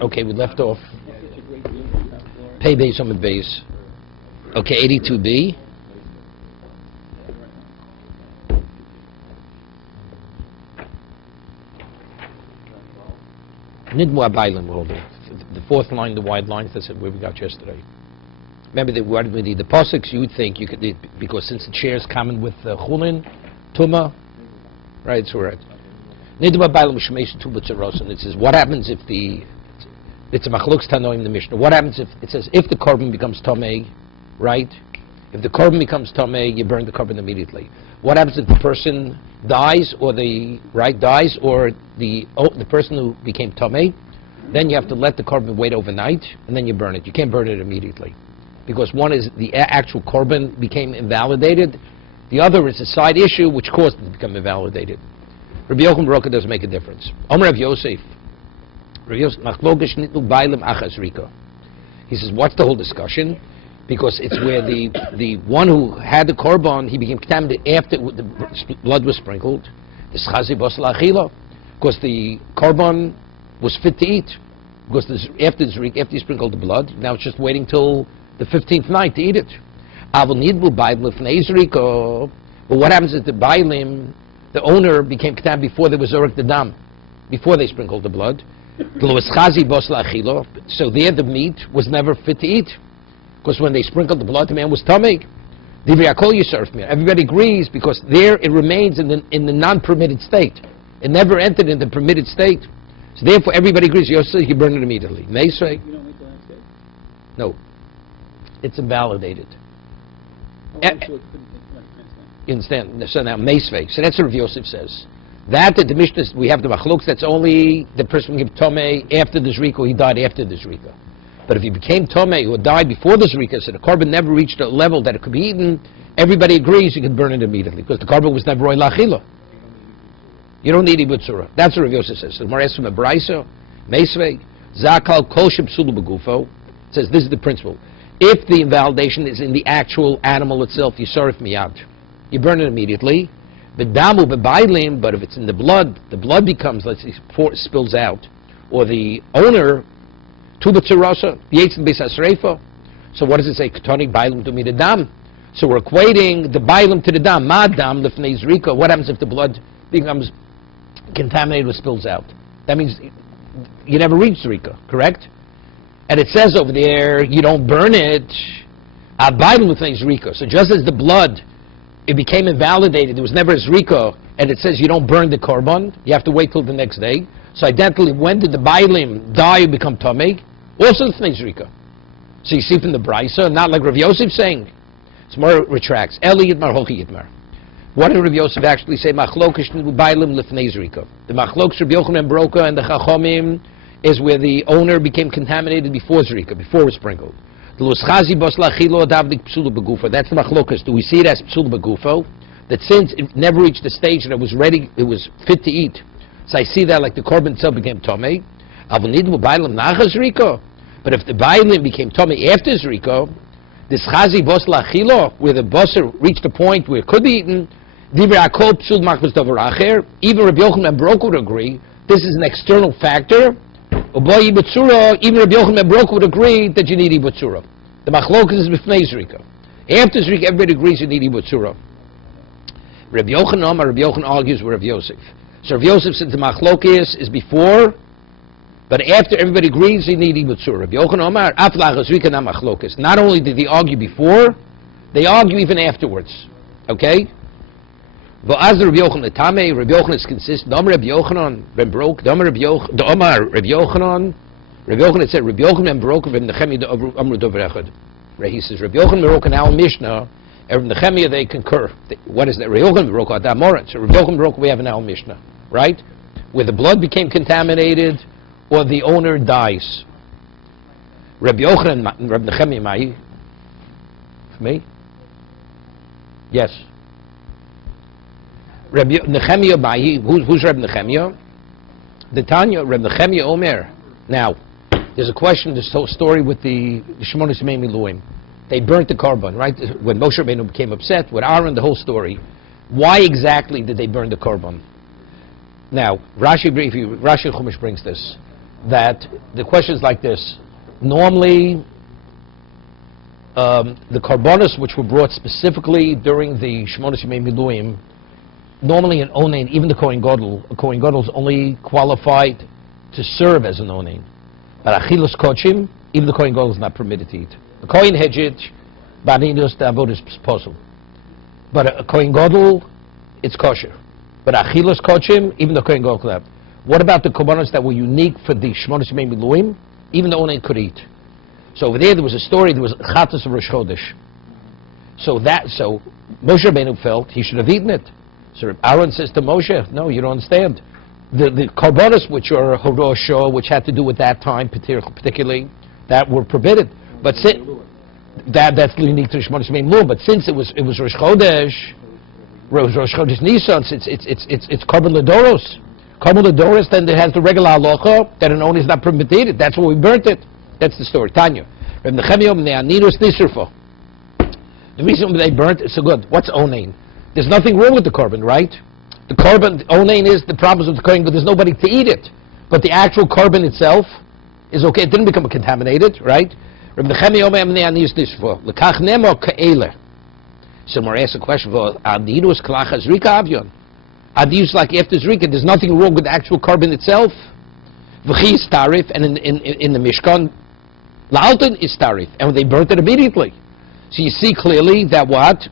Okay, we left off. Pay base on the base. Okay, 82b. Nidmu Abaylim, the fourth line, the wide lines, that's where we got yesterday. Remember the pasuk, you would think you could, because since the chair is common with Chulin, Tuma, right, so right. Nidmu Abaylim Shemesh Tu B'Tzaros, and it says, what happens if it's a Machlokes Tanoim in the Mishnah, what happens if, it says, if the korban becomes Tomei, right? If the korban becomes Tomei, you burn the korban immediately. What happens if the person dies, or the person who became Tomei? Then you have to let the korban wait overnight, and then you burn it. You can't burn it immediately, because one is the actual korban became invalidated. The other is a side issue which caused it to become invalidated. Rabbi Yochanan Baroka doesn't make a difference. Omer Rav Yosef, he says, what's the whole discussion? Because it's where the one who had the korban, he became contaminated after the blood was sprinkled. Because the korban was fit to eat. Because after he sprinkled the blood, now it's just waiting till the 15th night to eat it. But what happens if the bailim, the owner, became contaminated before there was urek the dam, before they sprinkled the blood? So there the meat was never fit to eat. Because when they sprinkled the blood, the man was tamei. Everybody agrees, because there it remains in the non-permitted state. It never entered in the permitted state. So therefore, everybody agrees. You burn it immediately. You don't make the last day? No, it's invalidated. You understand? So now meisvei. So that's what Rav Yosef says. That the Mishnah, we have the machlokes. That's only the person who became tamei after the zrika. He died after the zrika. But if he became Tomei or died before the Zrika, so the korban never reached a level that it could be eaten, everybody agrees you can burn it immediately, because the korban was never Roy Lachila. You don't need Ibut Surah. That's what Rav Yosef says. So the Marais from Ebraiso, Meisvei, Zakal Kol Shem Psulu Begufo, says this is the principle. If the invalidation is in the actual animal itself, you sarif miyad. You burn it immediately. But damu bebailim, but if it's in the blood becomes, let's say, spills out, or the owner, so what does it say? Ketoni bailim to me the dam. So we're equating the bailim to the dam. Ma dam lifnei zrika. What happens if the blood becomes contaminated or spills out? That means you never reach zrika, correct? And it says over there you don't burn it. Bailim lifnei zrika. So just as the blood, it became invalidated, there was never a zrika, and it says you don't burn the korban, you have to wait till the next day. So identically, when did the bailim die and become tamei? Also the zrika. So you see from the Brisa, not like Rav Yosef saying, it's more retracts. Eli yitmar hochi yitmar. What did Rav Yosef actually say? Machlokish bailim lifnei zrika. The machlokes Rabbi Yochanan Baroka and the Chachomim is where the owner became contaminated before zrika, before it was sprinkled. That's the machlokas. Do we see it as psul begufo? That since it never reached the stage that it was ready, it was fit to eat. So I see that like the korban itself became tomei. But if the bailim became tomei after zrika, this chazi bos lachilo, where the bosser reached a point where it could be eaten, even Rabbi Yochanan Baroka would agree, this is an external factor. Even Rabbi Yochanan Baroka would agree that you need ibutzura. The machlokas is b'fnei zrika. After zrika, everybody agrees you need ibutzura. Rabbi Yochanan argues with Rav Yosef. So Rav Yosef said the machlokes is before, but after everybody agrees you need ibutzura. Rabbi Yochanan Omar, aflach zrika na machlokes. Not only did they argue before, they argue even afterwards. Okay? V'az Rabbi Yochanan tamei. Rabbi Yochanan is consistent. Omar Rabbi Yochanan ben Baroka. Omar Rabbi Yochanan. Rabbi Yochanan said Rabbi Yochanan ben Baroka ben Nechemia Amru Dover Echad. He says Rabbi Yochanan ben Baroka now Mishnah. And Nechemia they concur. What is that? Rabbi Yochanan ben Baroka Adam Moran. So Rabbi Yochanan ben Baroka we have an al Mishnah, right? Where the blood became contaminated, or the owner dies. Rabbi Yochanan, Rabbi Nechemia, Mai. For me? Yes. Rabbi Nechemia, Mai. Who's Rabbi Nechemia? The Tanya, Rabbi Nechemia Omer. Now, there's a question, this whole story with the Shemonis Mei Miluim. They burnt the korban, right? When Moshe Rabbeinu became upset with Aaron, the whole story. Why exactly did they burn the korban? Now, Rashi Chumash brings this. that the question is like this. Normally, the karbonos which were brought specifically during the Shmonos Yemei Miluim, normally an onain, even the Kohen Gadol, a Kohen Gadol is only qualified to serve as an onain. But achilos kochim, even the Kohen Gadol is not permitted to eat. The Kohen Hedjit, Baninos, the Avod is possible. But a Kohen Gadol, it's kosher. But achilos kochim, even the Kohen Gadol could have. What about the karbonos that were unique for the Shmonos Yemei Miluim? Even the onain could eat. So over there was a story, there was chatas of Rosh Chodesh. So Moshe Rabbeinu felt he should have eaten it. So Aaron says to Moshe, no, you don't understand. The karbonos which are Horosho, which had to do with that time particularly, that were forbidden. But that's unique to Shmonos Yemei Miluim. But since it was Rosh Chodesh Nisan, it's Korban Ladoros. Korban Ladoros, then it has the regular halacha that an owner is not permitted. That's why we burnt it. That's the story. Tanya. The reason they burnt it so good. What's onain? There's nothing wrong with the korban, right? The korban, onain is the problems with the korban, but there's nobody to eat it. But the actual korban itself is okay. It didn't become contaminated, right? So more ask a question for Adidus Kalachas Rika Avyon. Adidus like after Zrika, there's nothing wrong with the actual korban itself. V'chi tarif, and in the Mishkan, La'alton is tarif, and they burnt it immediately. So you see clearly that what?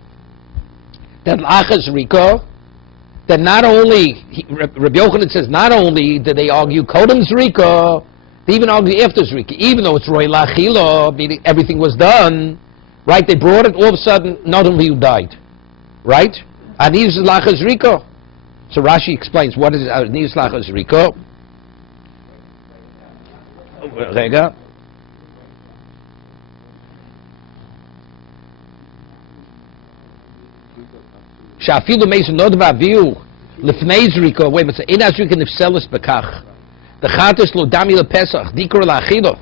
That Lachas Rika, that not only, Rabbi Yochanan says, not only did they argue Kodem Zrika, they even argue after Zrika, even though it's Roy Lachila, meaning everything was done, right? They brought it, all of a sudden, none of you died, right? Aniyus Lachas Rika. So Rashi explains, what is Aniyus Lachas Rika? Rega. Shafilu Meison Nod Vaviu Lifnei Zrika. Wait, but in Azrika Nifselis Bekach. The Chatas Lo Dami LePesach Dikor LaAchilo.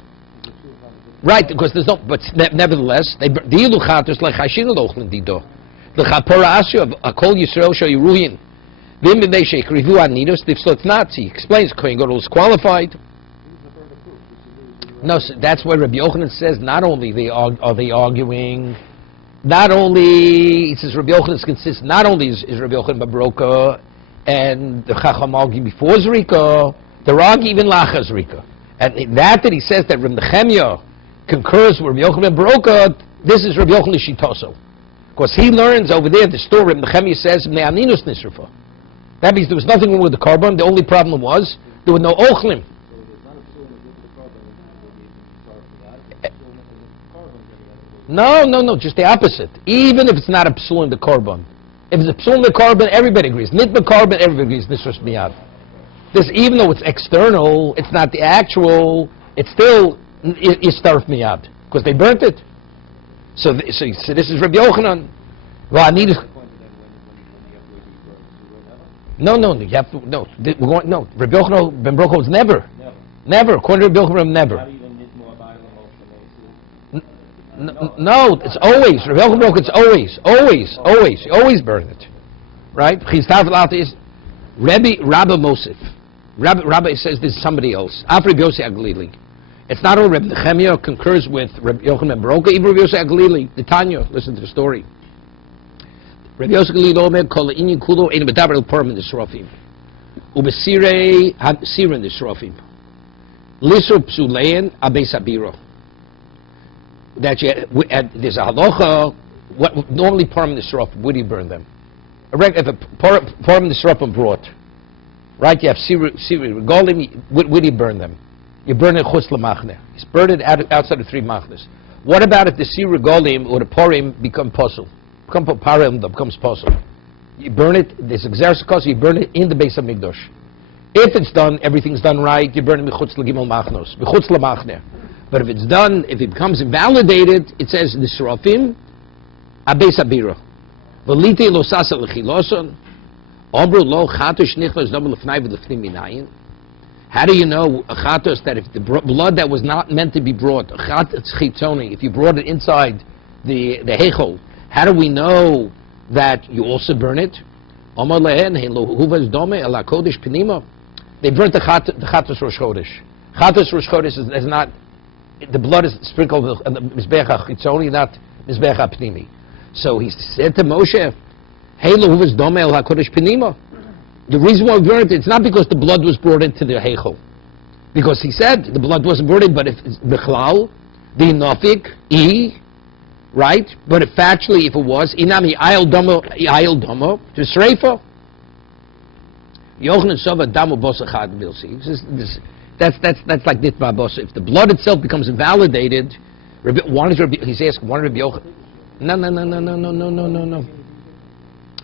Right, because there's no. But nevertheless, they Dilu Chatas like Hashinu Lochlin Dido. The Chapora Asya of Akol Yisrael Shal Yeruhin. Vim B'Nei Sheikh Rivu Anidos Tifslot Nazi. Explains Kohen Gadol is qualified. No, so that's why Rabbi Yochanan says not only are they arguing, not only, he says Rabbi Yochanan consists, not only is Rabbi Yochanan Babroka and the Chacham arguing before Zrika, they're arguing even Lacha Zrika. And in that he says that Rabbi Nechemia concurs with Rabbi Yochanan Babroka, this is Rabbi Yochanan Shitoso. Because he learns over there, the story, Rabbi Nechemia says, Me'aninus Nisrafa. That means there was nothing wrong with the carbon, the only problem was, there were no Ochlim. No, just the opposite. Even if it's not a psul in the korban. If it's a psul in the korban, everybody agrees. Nitba korban, everybody agrees. This was miyad. This, even though it's external, it's not the actual, it's still istarf miyad. Because they burnt it. So this is Rabbi Yochanan. Well, I need to... No, you have to... No. Rabbi Yochanan ben Brocha was never. Never. According to Rabbi Yochanan, never. No, it's always. Rabbi Yochanan Brocha, it's always burn it. Right? Is Rabbi Mosif. Rabbi says this is somebody else. After Rabbi Yossi Aglili. It's not only Rabbi Nechemia concurs with Rabbi Yochanan Brocha, even Rabbi Yossi Aglili, the Tanya, listen to the story. Rabbi Yossi Aglili Omer kol inyan kulo ein bedaber el parim nisrofim. Ubesirei hasirin nisrofim. Lisur psulein abeis abiro. That there's a halacha. What normally parim nisrofim? Where do you burn them? If a parim nisrofim brought, right? You have siri regolim. Where do you burn them? You burn it chutz lemachne. You burn it outside of 3 machnes. What about if the siri regolim or the parim become posel? Becomes posel. You burn it. There's exercises. You burn it in the base of Mikdash. If it's done, everything's done right. You burn it b'chutz legimel machnos, b'chutz lemachne. But if it's done, if it becomes invalidated, it says nisrofim abeis abira. V'liti lo sasa lechiloson. Obru lo chatos nichlos double lefnai v'lefnim minayin. How do you know a chatos that if the blood that was not meant to be brought, a chatos chitoni, if you brought it inside the heichol, how do we know that you also burn it? They burnt the chatos Rosh Chodesh. Chatos Rosh Chodesh is not, the blood is sprinkled on the Mizbeach HaChitzoni, not Mizbeach HaPnimi. So he said to Moshe, Heilu Huvas Domeh El HaKodesh Pnima. The reason why we burned it's not because the blood was brought into the Heichel. Because he said the blood wasn't brought in, but if it's Bechlal, the Nafik, right? But if factually, if it was, Inami Ayel Domo, to Sreifa. Yochanan Sova Damu Bosachad Bilsi. That's like Nitma Bosa. If the blood itself becomes invalidated, he's asking, one Rabbi Yochanan. No.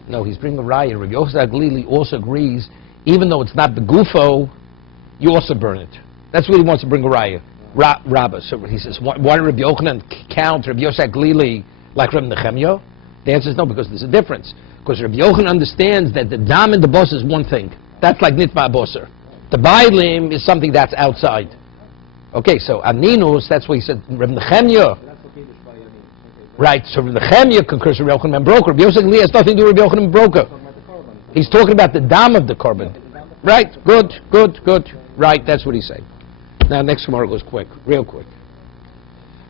No, he's bringing a raya. Rabbi Yochanan Glili also agrees, even though it's not the gufo, you also burn it. That's what he wants to bring a raya. Rabbah. So he says, why did Rabbi Yochanan count Rabbi Yochanan Glili like Rabbi Nechemia? The answer is no, because there's a difference. Because Rabbi Yochanan understands that the dam and the boss is one thing. That's like nitma boser. The bailim is something that's outside. Okay, so aninus, that's what he said. Rabbi Nechemia. Right, so Rabbi Nechemia concurs with Rabbi Yochanan ben Broker. Rabbi Yochanan Glili has nothing to do with Rabbi Yochanan ben Broker. He's talking about the dam of the korban. Right, good. Right, that's what he's saying. Now, next Gemara goes quick, real quick.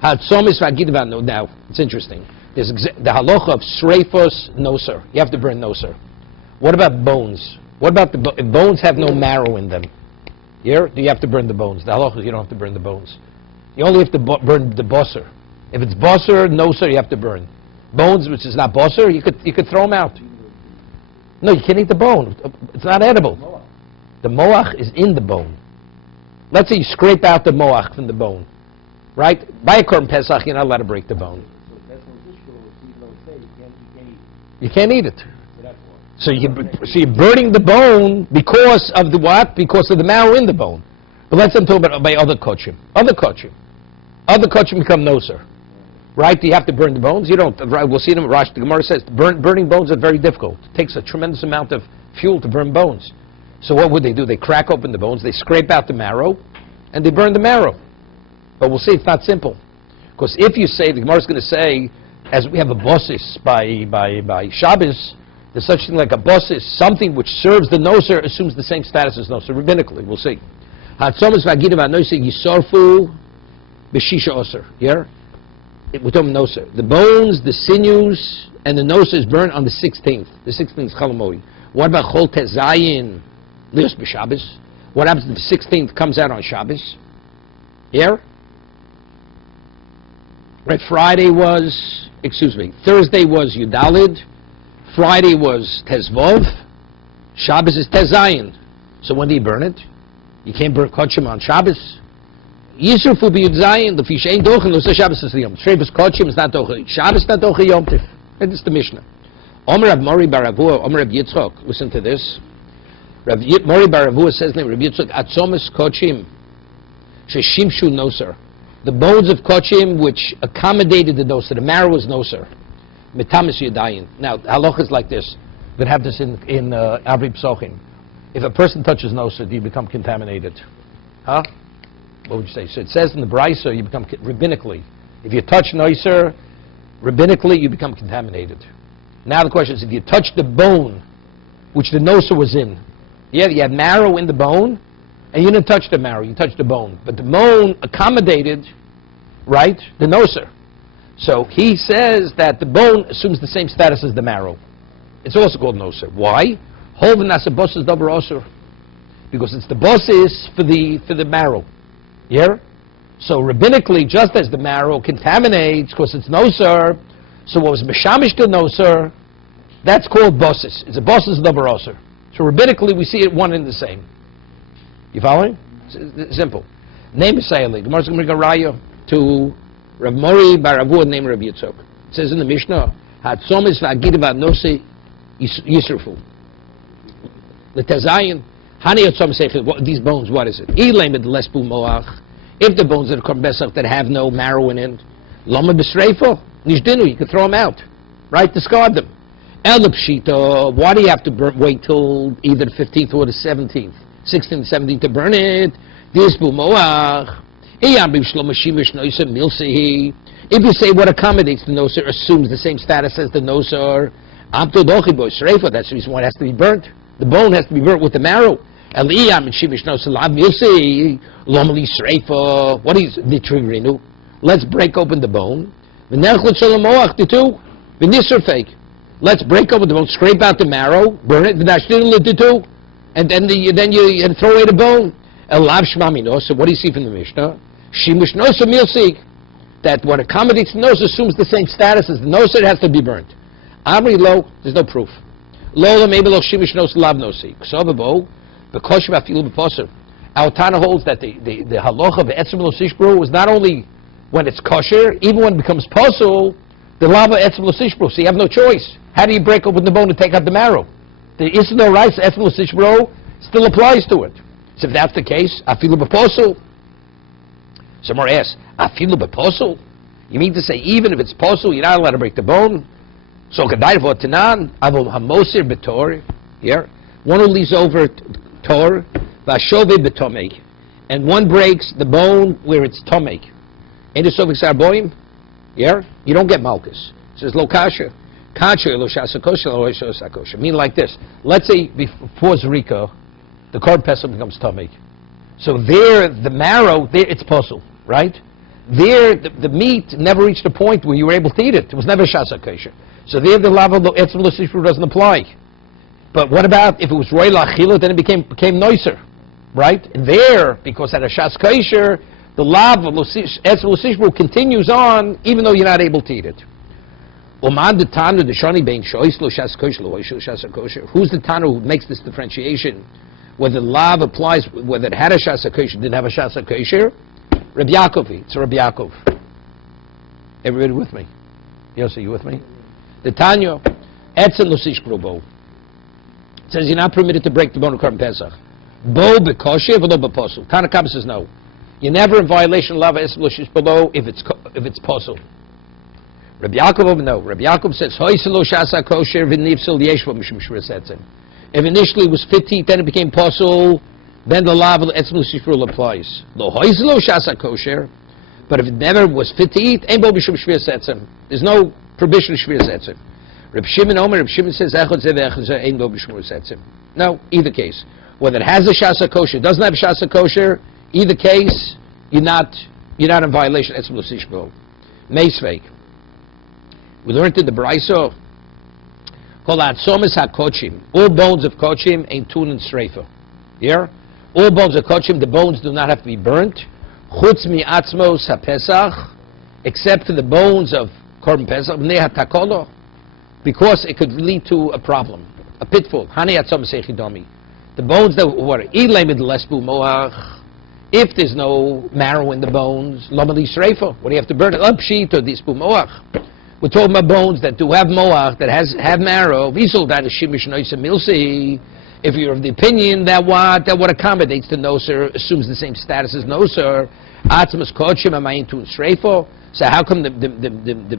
Now, it's interesting. There's the halacha of sreifos noser. You have to burn noser. What about bones? What about if bones have no marrow in them? Here, do you have to burn the bones? The halacha is you don't have to burn the bones. You only have to burn the bosser. If it's bosser, noser, you have to burn. Bones, which is not bosser, you could throw them out. No, you can't eat the bone. It's not edible. The moach is in the bone. Let's say you scrape out the moach from the bone, right? By a korban pesach, you're not allowed to break the bone. You can't eat it. So you're burning the bone because of the what? Because of the marrow in the bone. But let's talk about by other kochim. Other kochim become noser, right? Do you have to burn the bones? You don't. We'll see them. Rashi, the Gemara says burning bones are very difficult. It takes a tremendous amount of fuel to burn bones. So what would they do? They crack open the bones, they scrape out the marrow, and they burn the marrow. But we'll see it's not simple. Because if you say, the Gemara is going to say, as we have a bossis by Shabbos, there's such thing like a bossis, something which serves the noser, assumes the same status as noser, rabbinically, we'll see. Hatzomas v'agidim ha'noser yisorfu b'shisha oser. Here? We're talking noser. The bones, the sinews, and the noser is burned on the 16th. The 16th is Chalamoi. What about Chol Tezayin? Lios b'Shabbos. What happens if the 16th comes out on Shabbos? Here? Right, Thursday was Yudalid. Friday was Tezvov. Shabbos is Tezayin. So when do you burn it? You can't burn Kochim on Shabbos. Yisrufu b'Yudzayin, the fish ain't dochen, lo Shabbos is Yom. Shreibus Kochim is not dochen. Shabbos not dochen Yom Tif. That is the Mishnah. Omer Rab Mori bar Avua, Omer Rab Yitzchok. Listen to this. Rab Mori bar Avua says name Rab Yitzchok Atzomes Kochim Sheshimshu Noser. The bones of Kochim which accommodated the noser. The marrow was noser. Metamis Yadayin. Now halacha is like this. We have this in Avri Psochim. If a person touches noser, do you become contaminated? Huh? What would you say? So it says in the Brisa, you become rabbinically. If you touch noser, rabbinically you become contaminated. Now the question is, if you touch the bone, which the noser was in, you had marrow in the bone, and you didn't touch the marrow, you touched the bone. But the bone accommodated, right, the noser. So he says that the bone assumes the same status as the marrow. It's also called noser. Why? Because it's the bosses for the marrow. Yeah? So rabbinically, just as the marrow contaminates because it's noser, so what was meshamish to noser, that's called bosses. It's a bosses double oser. So rabbinically, we see it one and the same. You following? It's simple. Name is Sayali. The Gemara's going to bring a raya to Rav Mori bar Avua named Rabbi Yitzchok. It says in the Mishnah, Hatzomis v'agidim v'anosi yisrufu. The Tezayin, Hani Yatzom Seichel, these bones, what is it? Ilemed lesbu moach. If the bones that are korban pesach that have no marrow in it, Lama b'sreifo, nishdinu, you can throw them out. Right? Discard them. El pshita, why do you have to wait till either the 15th or the 17th? 16th, 17th to burn it? Disbu moach. If you say what accommodates the noser assumes the same status as the noser, that's the reason why it has to be burnt. The bone has to be burnt with the marrow. Eliyam and Shimish Nosa Lav Milsi, Lomali Sreifa, what is the Trigrinu? Let's break open the bone. V'nechlut Shalamoach, the two, V'nisr fake. Let's break open the bone, scrape out the marrow, burn it, V'nashdil the two, and then you throw away the bone. Elav Shmami Nosa, what do you see from the Mishnah? Shimish Nosa Milsi, that what accommodates the Nosa assumes the same status as the Nosa, it has to be burnt. Amri Lo, there's no proof. Lola maybe Lo Shimish Nosa Lav Nosi. Ksovabo, because our Tana holds that the halacha of etzem lo sishbru is not only when it's kosher, even when it becomes posel, the lava etzem lo sishbru. So you have no choice. How do you break open the bone and take out the marrow? The isno rice etzem lo sishbru still applies to it. So if that's the case, afilu beposel. Some more ask, afilu beposel? You mean to say even if it's posel, you're not allowed to break the bone? So kedai for tanan avol hamosir betor here. One who leaves over tor, vashove betomei, and one breaks the bone where it's tomei. In the sovik sarboim, yeah, you don't get malchus. It says lo kasha, kasha lo shasakosha lo shasakosha. Mean like this. Let's say before Zrika, the korban pesach becomes tomei. So there, the marrow, there it's posel, right? There, the meat never reached a point where you were able to eat it. It was never shasakosha. So there, the lava lo etzem lo sishru doesn't apply. But what about if it was roy lachila, then it became noiser, right? And there, because at a shas kosher, the lav of etzem l'sishbru continues on, even though you're not able to eat it. Uman the tanu the shani bein shois lo shas kosher lo shas kosher. Who's the tanu who makes this differentiation? Whether the lav applies, whether it had a shas kosher, didn't have a shas kosher? Rabbi Yaakov. It's Rabbi Yaakov. Everybody with me? Yossi, you with me? The Tanya etzem l'sishbru bo. It says you're not permitted to break the bone of korban pesach. Bo bekosher v'lo beposel. Tanakam says no. You're never in violation of lava esblushish below if it's posel. Rabbi Yaakov no. Rabbi Yaakov says hoyselo shasa kosher v'nifsel yeshva mishum shresetzim. If initially it was 15, then it became posel, then the lava esblushish rule applies. Lo hoyselo shasa kosher, but if it never was fit to eat, ain't bo mishum shresetzim. There's no prohibition of shresetzim. Reb Shimon Omer, Reb Shimon says, no, either case. Whether it has a shasa kosher, doesn't have a shasa kosher, either case, you're not in violation. Meisveik. We learned in the Braiso, all bones of kochim ain't tun and streifa. Here, all bones of kochim, the bones do not have to be burnt. Chutz mi atzmos ha-pesach, except for the bones of korban pesach, b'nei ha-takolo, because it could lead to a problem, a pitfall. The bones that were if there's no marrow in the bones, what do you have to burn it? We're talking about bones that do have moach, that have marrow. If you're of the opinion that what accommodates the noser assumes the same status as noser, so how come the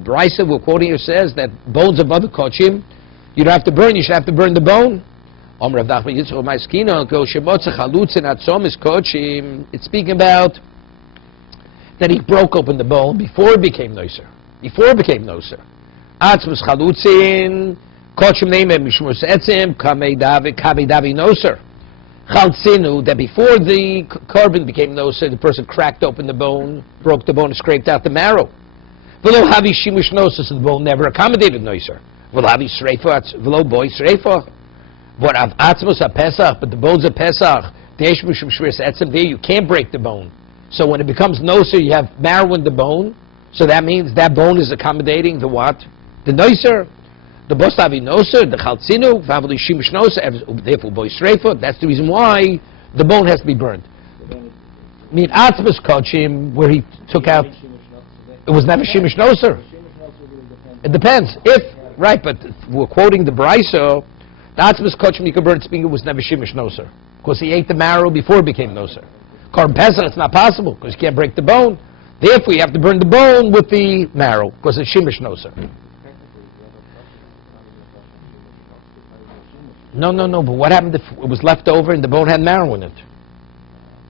Brisa we're quoting here says that bones of other kochim, you don't have to burn, you should have to burn the bone? It's speaking about that he broke open the bone before it became noiser. Before it became noiser. Atzmus chalutzin, kochim neimem mishmur setzim, kamei davi noser. Chaltzinu, that before the carbon became noser, the person cracked open the bone, broke the bone, and scraped out the marrow. V'lo havi shimush noser, so the bone never accommodated noiser. V'lo havi sreifa, v'lo boy sreifa. But av atzmos ha-pesach, but the bones of pesach, de'esh mishum shviras etzem, there you can't break the bone. So when it becomes noser, you have marrow in the bone, so that means that bone is accommodating the what? The noiser. The bostavi noser, the chaltzinu, v'avli shimush noser, therefore boy sreifa. That's the reason why the bone has to be burned. I mean, atzmos kochim, where he took out, it was never shimush noser. It depends. Right, but we're quoting the Braiso, the atzmos kochim you can burn speaking it was never shimush noser, because he ate the marrow before it became noser. Korban pesach, it's not possible, because you can't break the bone. Therefore, you have to burn the bone with the marrow, because it's shimush noser. No, but what happened if it was left over and the bone had marrow in it?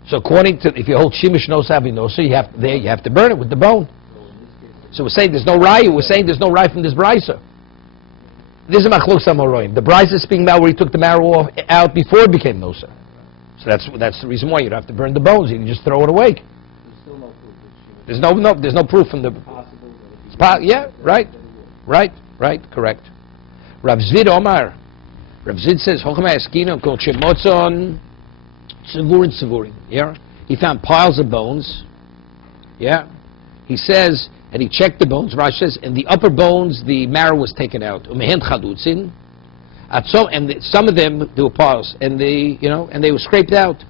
So according to, if you hold shimush noser, you have to burn it with the bone. So we're saying there's no raya, we're saying there's no raya from this brisa. This is machlok samoroim. The brisa is speaking about where he took the marrow out before it became noser. So that's the reason why you don't have to burn the bones. You can just throw it away. There's still no proof that she was There's no proof from the. possible that if you Yeah, right. Right, correct. Rav Zvid Omar. Rav Zvid says, Hochma Eskino Kol Shemotzon Tzivurin. Yeah? He found piles of bones. Yeah? He says, and he checked the bones. Rashi says, in the upper bones, the marrow was taken out. Umehen Chalutzin. And some of them, there were piles, and they were scraped out.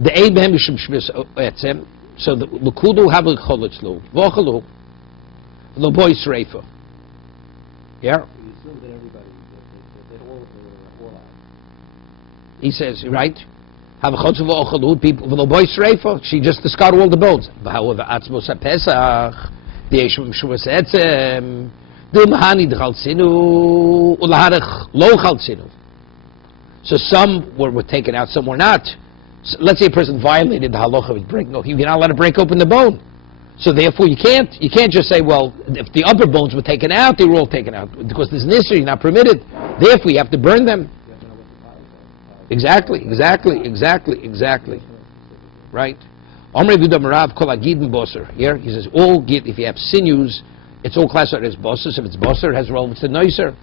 The Eid Behem Mishum Shvis Etzem. So the Lukudu Havel Cholitzlu. Vochalu. Loboy Sreifa. Yeah? you assume that everybody, that all of them were all out. He says, right? People, she just discarded all the bones. However, Atzmos HaPesach, the Yeshua Meshuvas Etzem, the Mahani D'Chaltzinu, Ulaharech Lo Chaltzinu. So some were taken out, some were not. So let's say a person violated the halacha with breaking. You're not allowed to break open the bone. So therefore, you can't just say, well, if the upper bones were taken out, they were all taken out because there's an issue, you're not permitted. Therefore, you have to burn them. You have to know what the piles are. Exactly. Right. Omre Vidam Rav Kol Agidin Boser. Here he says all gid. If you have sinews, it's all classified as boser. So if it's boser, it has relevance to noiser.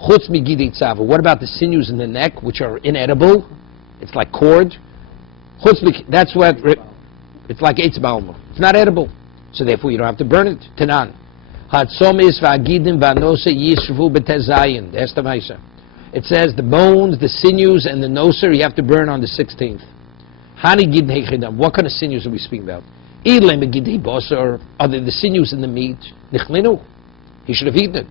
Chutz migidi tzava. What about the sinews in the neck, which are inedible? It's like cord. That's what. It's like eitz balma. It's not edible. So therefore, you don't have to burn it. Tanan. Hatzomis v'agidim v'anose yishvu b'tezayin. That's the Maisa. It says the bones, the sinews, and the noser you have to burn on the 16th. Hani gid heichidam. What kind of sinews are we speaking about? Ilem gidei boser. Are they the sinews in the meat? Nichlinu. He should have eaten it.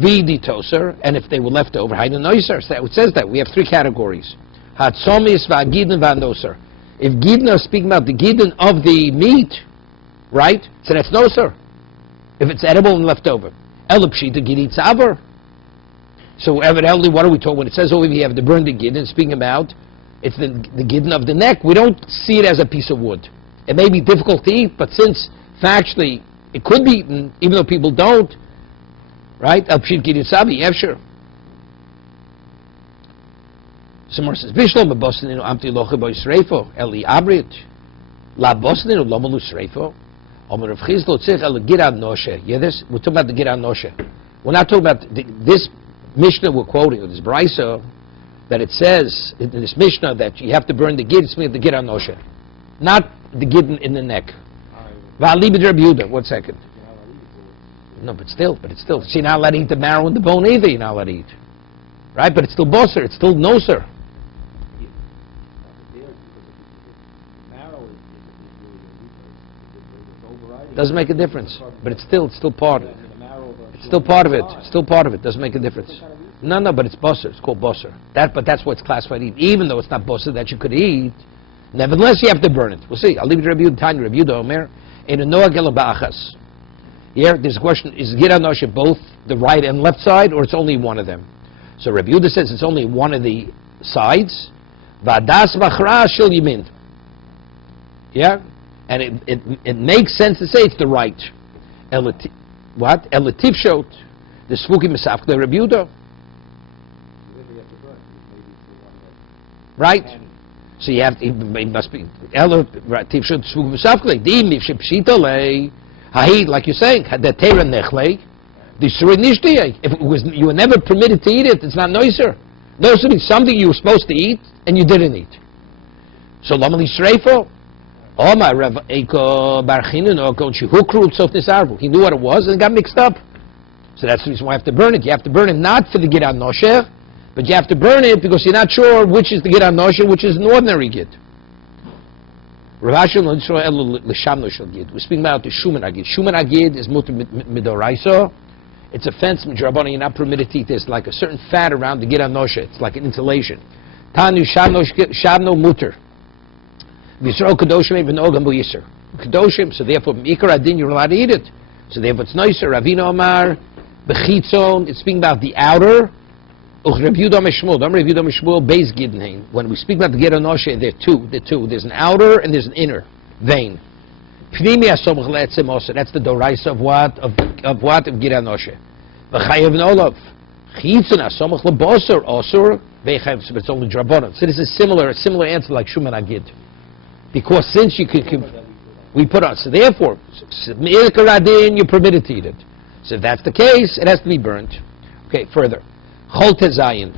V'idi toser. And if they were left over, hainu noiser. So it says that we have three categories. Hatzomis v'agidim v'anoser. If gidna is speaking about the gidin of the meat, right? So that's noser. If it's edible and left over. Elipshita gidi tzaver. So evidently, what are we talking? When it says over you have to burn the gidin, speaking about it's the gidin of the neck. We don't see it as a piece of wood. It may be difficult to eat, but since factually it could be eaten, even though people don't, right? Elipshita gidi tzavi, yeah, sure. Someone says, "Bishlo b'bosninu amti loche b'yisreifo eli abrit la bosninu lo malu sreifo." Omer Rav Chizlo tzich el gira noshe. Yeah, this we're talking about the gira noshe. We're not talking about this Mishnah we're quoting, or this Brisa, that it says in this Mishnah that you have to burn the gid. It's meaning the gira noshe, not the gid in the neck. Va'ali b'Rabbi Yehuda. 1 second. No, but it's still. So you're not allowed to eat the marrow and the bone either. You're not allowed to eat, right? But it's still boser. It's still noser. Doesn't make a difference, but it's still part of it. It's still part of it. Doesn't make a difference. No, but it's boser. It's called boser. But that's what's classified eat. Even though it's not boser that you could eat, nevertheless you have to burn it. We'll see. I'll leave it to Rabbi Yehuda. Tanya Rabbi Yehuda Omer. In a noah gela ba'achas. Here, there's a question: is gira noshe both the right and left side, or it's only one of them? So Rabbi Yehuda says it's only one of the sides. V'adas b'chra shel yimin. Yeah. And it makes sense to say it's the right. What? Elativ shot the spooky misafk the Rabbi Yehuda. Right. So you have to. It must be elativ shot spooky misafk. Dim if shepshita lei hahi like you're saying the tera nechlei the surinishti. If it was you were never permitted to eat it, it's not noiser. Noiser is something you were supposed to eat and you didn't eat. So lamali shreifo. He knew what it was and it got mixed up. So that's the reason why you have to burn it. You have to burn it not for the Gid Nosher, but you have to burn it because you're not sure which is the Gid Nosher, which is an ordinary Gid. We're speaking about the Shuman Agid. Shuman Agid is mutter midoraiso. It's a fence, Midrabana, you're not permitted to eat. There's like a certain fat around the Gid Nosher. It's like an insulation. Tanu Shabno Mutter. Yisrael Kadoshim even Ogam Bu Yisr. Kadoshim, so therefore Mikar Adin you're allowed to eat it. So therefore it's nicer. Ravina Omar, Bechitzon, it's speaking about the outer. When we speak about the Gid Noshe, there are two. There's an outer and there's an inner vein. That's the doraisa of what? Of Gid Noshe. Chitzon asomach lebosor osur veichav, but it's only drabonon. So this is a similar answer like Shuman Agid, because since you could we put on, so therefore you're permitted to eat it. So if that's the case, it has to be burnt. Okay, further, Chol Tezayin.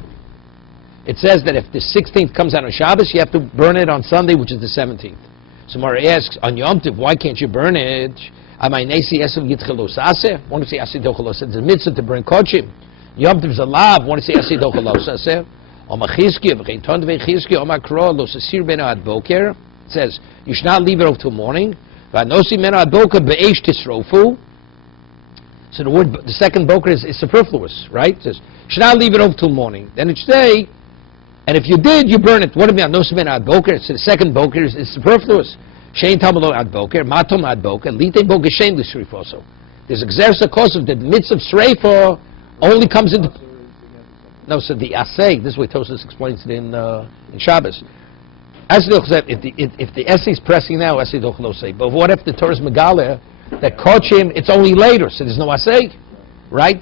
It says that if the 16th comes out on Shabbos, you have to burn it on Sunday, which is the 17th. So Mara asks, on Yom Tov, why can't you burn it? It's a mitzvah to burn kochim. Yom Tov is a lav. Want to say Asi Dochalos Aseh? It says you should not leave it over till morning. So the word, the second boker is superfluous, right? It says you should not leave it over till morning. Then it should say, and if you did, you burn it. What if Nosi Mena Ad Boker? So the second boker is superfluous. Shein Tamalo Ad Boker, Matom Ad Boker, Lite Boker Shein L'Shrifoso. There's Exersa Kosov that the mitzvah of Shreifa only comes into. No, so the Asay, this is what Tosas explains it in Shabbos. If the essay is pressing now, Asay Dochlo say. But what if the Torah is Megale, that Kochim, it's only later, so there's no Asay, right?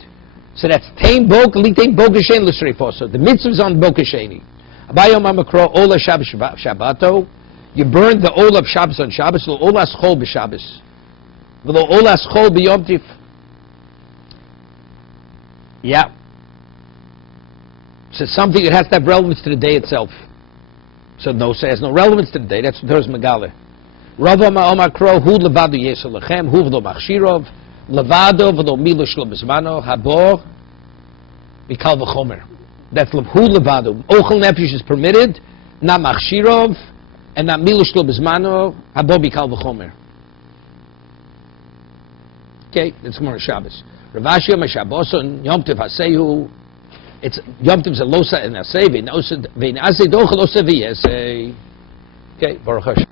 So that's Tein Bok, Litein Bok Hashem L'Shreifoso. The mitzvah is on Bok Hasheni. Abayom Amakro, Ola Shabbos Shabbato. You burn the Ola of Shabbos on Shabbos, Lo Ola Schol b'Shabbos. Lo Ola Schol b'Yom Tif. Yeah. So something that has to have relevance to the day itself. So no, it has no relevance to the day. That's what there's Megale. Rava Ma'omakro, Hu Levado Yesel Lechem, Hu V'lo Machshirov, Levado V'lo Milo Shlo B'Zmano, Habor, Mikal V'chomer. That's Hu Levado. Ochel Nefesh is permitted, not Machshirov, and not Milo Shlo B'Zmano, Habor Mikal V'chomer. Okay, that's more Shabbos. Ravashia Mashaboson, Yom Tov Hasehu. It's Yom Tov Zelosa and Asay, Vein Asay Dochel Osa V'Yesay. Okay, Baruch Hashem.